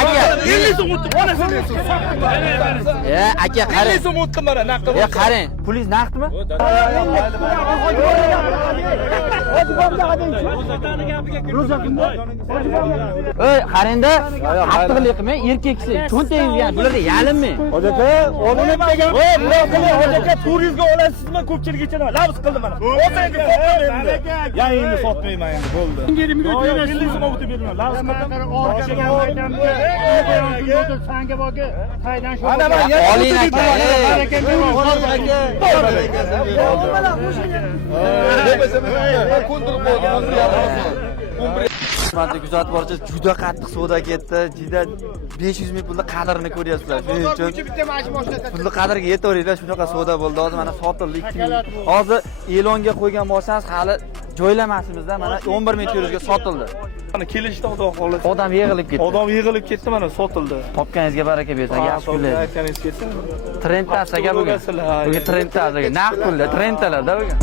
aka. 50 so'm o'tdi, onasini. Aka qarang. 50 so'm o'tdi mana naqd. Qarang, pulingiz naqdmi? Ey, qarangda, qattiqlik qilmang, erkaksa, cho'ntagingiz ham bularga yalinmang. Hojaka, o'rnib degan. Hojaka, turizmga olasizmi? Ko'pchilik ichida labs qildi mana. O'zingga sotmayman endi. Ya endi sotmayman endi, bo'ldi. 50 so'm o'tib berman. Labs qildim. Sanga boki, qaydan shu. Oling aka. Hurmatli kuzatib boruvchilar, juda qattiq savdo ketdi. Juda 500 ming pulni qadrini ko'ryapsizlar. Shuning uchun pulni qadriga yetaveringlar. Shunaqa savdo bo'ldi. Hozir mana sotildi 2 ming. Hozir e'longa qo'ygan bo'lsangiz, hali joylamasimizda mana 11 ming yurga sotildi. Mana kelishdi xudo xohlasa. Odam yig'ilib ketdi. Odam yig'ilib ketdi, mana sotildi. Topganingizga baraka bersin. Yaxshi kunlar. Aytganingiz kelsin. Trendtasiga bugun. Bugun trendtasiga. Naqd pullar, trendtalarda bugun.